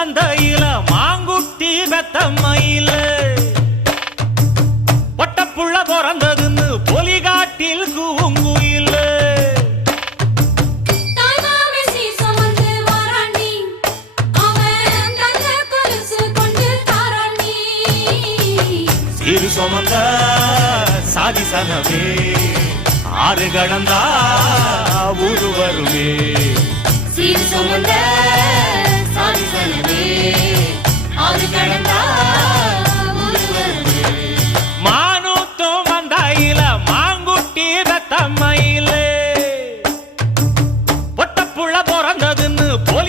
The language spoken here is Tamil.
மந்தையில மாங்குட்டி பெத்தம்மையில பொட்டப்புள்ள பிறந்ததுன்னு பொலிகாட்டில் கூங்குயில. சிறு சுமந்த சாதி சனமே ஆறு கடந்தா ஊரு வருமே. சீர் சுமந்த Boy.